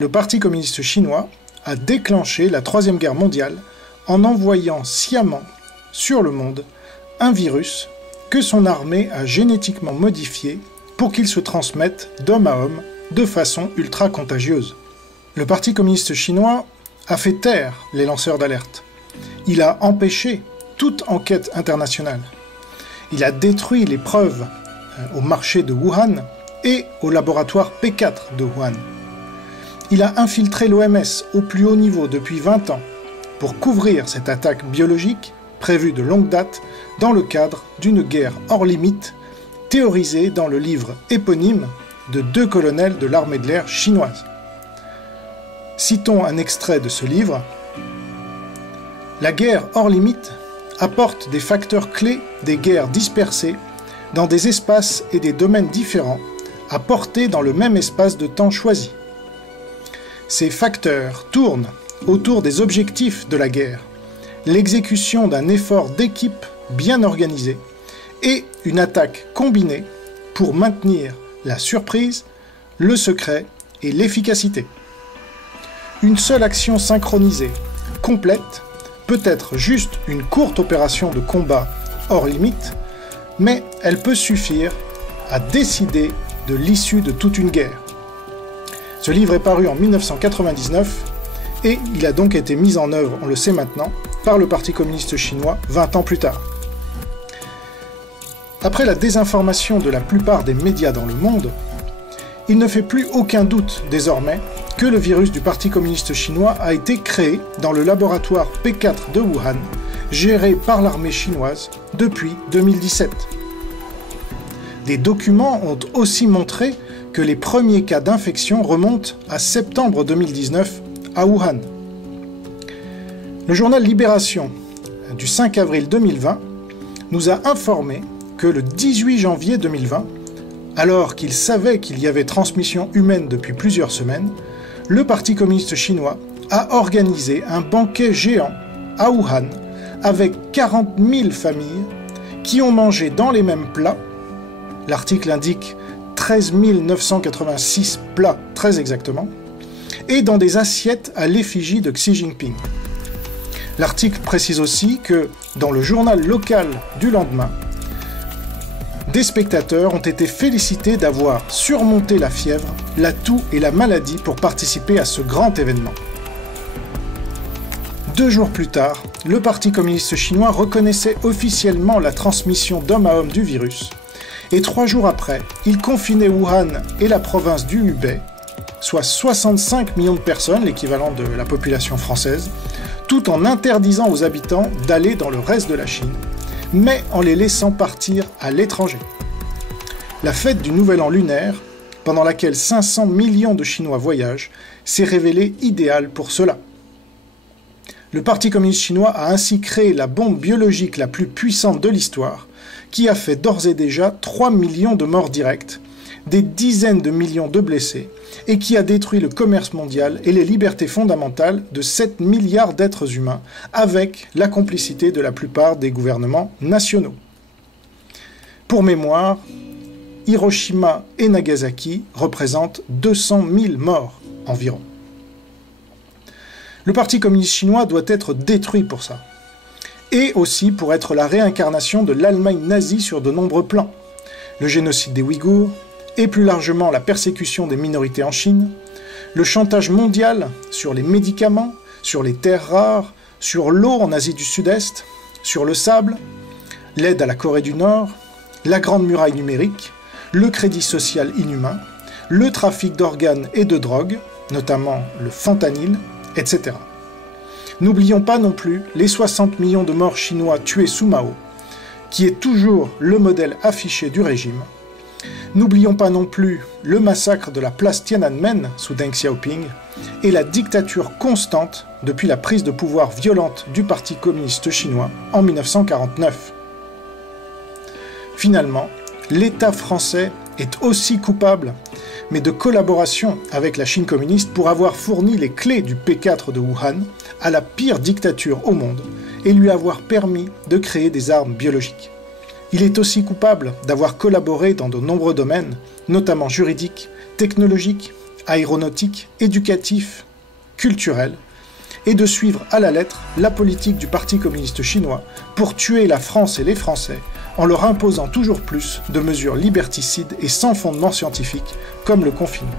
Le Parti communiste chinois a déclenché la Troisième Guerre mondiale en envoyant sciemment sur le monde un virus que son armée a génétiquement modifié pour qu'il se transmette d'homme à homme de façon ultra contagieuse. Le Parti communiste chinois a fait taire les lanceurs d'alerte. Il a empêché toute enquête internationale. Il a détruit les preuves au marché de Wuhan et au laboratoire P4 de Wuhan. Il a infiltré l'OMS au plus haut niveau depuis 20 ans pour couvrir cette attaque biologique prévue de longue date dans le cadre d'une guerre hors limite théorisée dans le livre éponyme de 2 colonels de l'armée de l'air chinoise. Citons un extrait de ce livre. « La guerre hors limite apporte des facteurs clés des guerres dispersées dans des espaces et des domaines différents à porter dans le même espace de temps choisi. Ces facteurs tournent autour des objectifs de la guerre, l'exécution d'un effort d'équipe bien organisé et une attaque combinée pour maintenir la surprise, le secret et l'efficacité. Une seule action synchronisée, complète, peut être juste une courte opération de combat hors limite, mais elle peut suffire à décider de l'issue de toute une guerre. » Ce livre est paru en 1999 et il a donc été mis en œuvre, on le sait maintenant, par le Parti communiste chinois 20 ans plus tard. Après la désinformation de la plupart des médias dans le monde, il ne fait plus aucun doute désormais que le virus du Parti communiste chinois a été créé dans le laboratoire P4 de Wuhan, géré par l'armée chinoise depuis 2017. Des documents ont aussi montré que les premiers cas d'infection remontent à septembre 2019 à Wuhan. Le journal Libération du 5 avril 2020 nous a informé que le 18 janvier 2020, alors qu'il savait qu'il y avait transmission humaine depuis plusieurs semaines, le Parti communiste chinois a organisé un banquet géant à Wuhan avec 40 000 familles qui ont mangé dans les mêmes plats. L'article indique 13 986 plats très exactement, et dans des assiettes à l'effigie de Xi Jinping. L'article précise aussi que, dans le journal local du lendemain, des spectateurs ont été félicités d'avoir surmonté la fièvre, la toux et la maladie pour participer à ce grand événement. 2 jours plus tard, le Parti communiste chinois reconnaissait officiellement la transmission d'homme à homme du virus, et 3 jours après, il confinait Wuhan et la province du Hubei, soit 65 millions de personnes, l'équivalent de la population française, tout en interdisant aux habitants d'aller dans le reste de la Chine, mais en les laissant partir à l'étranger. La fête du Nouvel An lunaire, pendant laquelle 500 millions de Chinois voyagent, s'est révélée idéale pour cela. Le Parti communiste chinois a ainsi créé la bombe biologique la plus puissante de l'histoire, qui a fait d'ores et déjà 3 millions de morts directes, des dizaines de millions de blessés, et qui a détruit le commerce mondial et les libertés fondamentales de 7 milliards d'êtres humains, avec la complicité de la plupart des gouvernements nationaux. Pour mémoire, Hiroshima et Nagasaki représentent 200 000 morts environ. Le Parti communiste chinois doit être détruit pour ça. Et aussi pour être la réincarnation de l'Allemagne nazie sur de nombreux plans. Le génocide des Ouïghours, et plus largement la persécution des minorités en Chine, le chantage mondial sur les médicaments, sur les terres rares, sur l'eau en Asie du Sud-Est, sur le sable, l'aide à la Corée du Nord, la grande muraille numérique, le crédit social inhumain, le trafic d'organes et de drogues, notamment le fentanyl, etc. N'oublions pas non plus les 60 millions de morts chinois tués sous Mao, qui est toujours le modèle affiché du régime. N'oublions pas non plus le massacre de la place Tiananmen sous Deng Xiaoping et la dictature constante depuis la prise de pouvoir violente du Parti communiste chinois en 1949. Finalement, l'État français est aussi coupable, mais de collaboration avec la Chine communiste pour avoir fourni les clés du P4 de Wuhan à la pire dictature au monde et lui avoir permis de créer des armes biologiques. Il est aussi coupable d'avoir collaboré dans de nombreux domaines, notamment juridiques, technologiques, aéronautique, éducatif, culturel, et de suivre à la lettre la politique du Parti communiste chinois pour tuer la France et les Français en leur imposant toujours plus de mesures liberticides et sans fondement scientifique, comme le confinement.